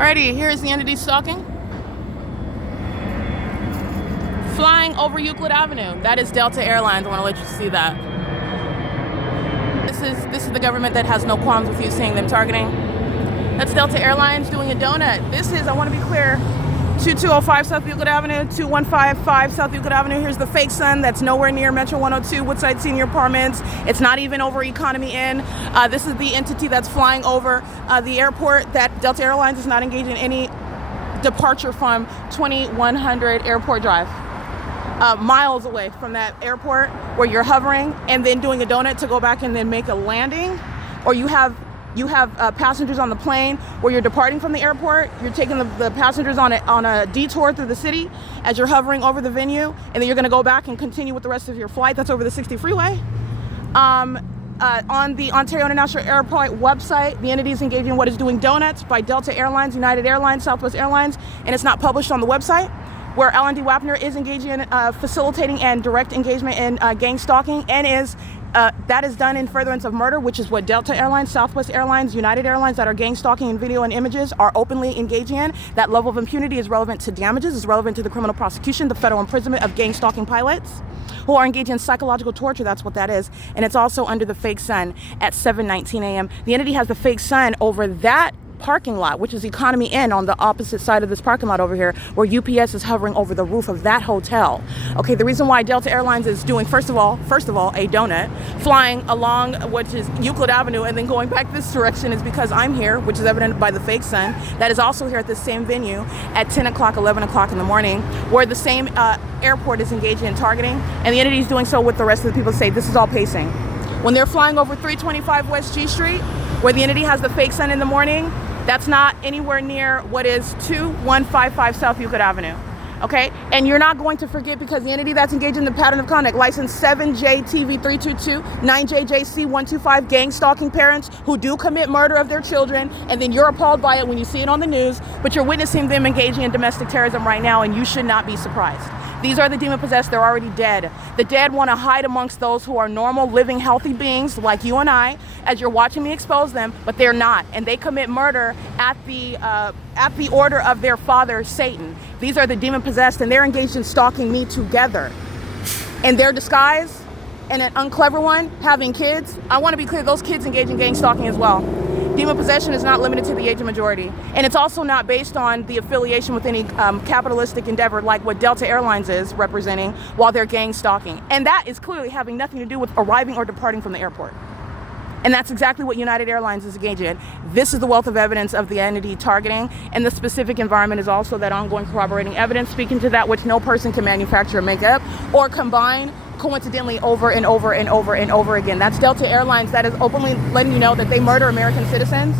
Alrighty, here's the entity stalking. Flying over Euclid Avenue. That is Delta Airlines. I want to let you see that. This is the government that has no qualms with you seeing them targeting. That's Delta Airlines doing a donut. This is, I want to be clear, 2205 South Euclid Avenue, 2155 South Euclid Avenue. Here's the fake sun that's nowhere near Metro 102, Woodside Senior Apartments. It's not even over Economy Inn. This is the entity that's flying over the airport that Delta Airlines is not engaged in any departure from 2100 Airport Drive. Miles away from that airport where you're hovering and then doing a donut to go back and then make a landing, or you have passengers on the plane where you're departing from the airport. You're taking the passengers on a detour through the city as you're hovering over the venue, and then you're going to go back and continue with the rest of your flight. That's over the 60 freeway. On the Ontario International Airport website, the entity is engaging in what is doing donuts by Delta Airlines, United Airlines, Southwest Airlines, and it's not published on the website, where L&D Wapner is engaging in facilitating and direct engagement in gang stalking, and that is done in furtherance of murder, which is what Delta Airlines, Southwest Airlines, United Airlines that are gang stalking in video and images are openly engaging in. That level of impunity is relevant to damages, is relevant to the criminal prosecution, the federal imprisonment of gang stalking pilots who are engaging in psychological torture. That's what that is. And it's also under the fake sun at 7:19 a.m. The entity has the fake sun over that parking lot, which is Economy Inn on the opposite side of this parking lot over here, where UPS is hovering over the roof of that hotel. Okay, the reason why Delta Airlines is doing, first of all, a donut, flying along which is Euclid Avenue and then going back this direction is because I'm here, which is evident by the fake sun, that is also here at this same venue at 10 o'clock, 11 o'clock in the morning, where the same airport is engaging in targeting, and the entity is doing so with the rest of the people. Say this is all pacing. When they're flying over 325 West G Street, where the entity has the fake sun in the morning, that's not anywhere near what is 2155 South Euclid Avenue, okay? And you're not going to forget, because the entity that's engaged in the pattern of conduct, license 7JTV322, 9JJC125, gang stalking parents who do commit murder of their children, and then you're appalled by it when you see it on the news, but you're witnessing them engaging in domestic terrorism right now, and you should not be surprised. These are the demon-possessed. They're already dead. The dead want to hide amongst those who are normal, living, healthy beings like you and I, as you're watching me expose them, but they're not. And they commit murder at the order of their father, Satan. These are the demon-possessed, and they're engaged in stalking me together. In their disguise, and an unclever one, having kids. I want to be clear, those kids engage in gang stalking as well. Demon possession is not limited to the age of majority. And it's also not based on the affiliation with any capitalistic endeavor like what Delta Airlines is representing while they're gang stalking. And that is clearly having nothing to do with arriving or departing from the airport. And that's exactly what United Airlines is engaging in. This is the wealth of evidence of the entity targeting, and the specific environment is also that ongoing corroborating evidence speaking to that which no person can manufacture or make up or combine coincidentally over and over and over and over again. That's Delta Airlines that is openly letting you know that they murder American citizens,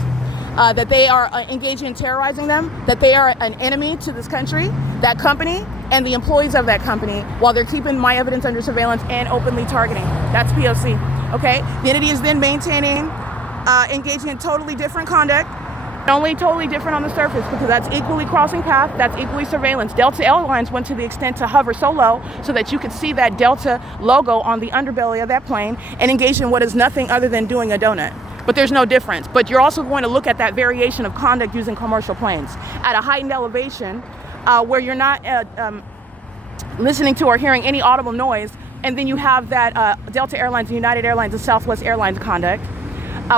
that they are engaging in terrorizing them, that they are an enemy to this country, that company, and the employees of that company, while they're keeping my evidence under surveillance and openly targeting. That's P.O.C. Okay? The entity is then maintaining, engaging in totally different conduct, only totally different on the surface, because that's equally crossing path, that's equally surveillance. Delta Airlines went to the extent to hover so low so that you could see that Delta logo on the underbelly of that plane and engage in what is nothing other than doing a donut. But there's no difference. But you're also going to look at that variation of conduct using commercial planes at a heightened elevation where you're not listening to or hearing any audible noise, and then you have that Delta Airlines, United Airlines, and Southwest Airlines conduct,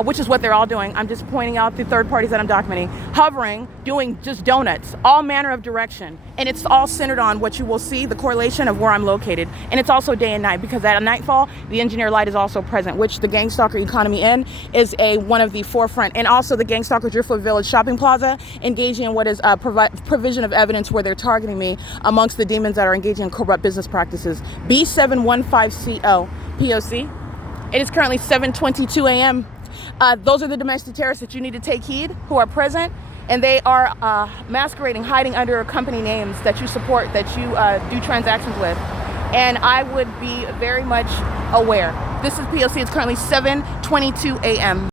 which is what they're all doing. I'm just pointing out the third parties that I'm documenting. Hovering, doing just donuts, all manner of direction. And it's all centered on what you will see, the correlation of where I'm located. And it's also day and night, because at nightfall, the engineer light is also present, which the Gang Stalker Economy Inn is one of the forefront. And also the Gang Stalker Driftwood Village Shopping Plaza, engaging in what is provision of evidence where they're targeting me amongst the demons that are engaging in corrupt business practices. B715CO, P.O.C. It is currently 7:22 a.m. Those are the domestic terrorists that you need to take heed, who are present, and they are masquerading, hiding under company names that you support, that you do transactions with. And I would be very much aware. This is P.O.C. It's currently 7:22 a.m.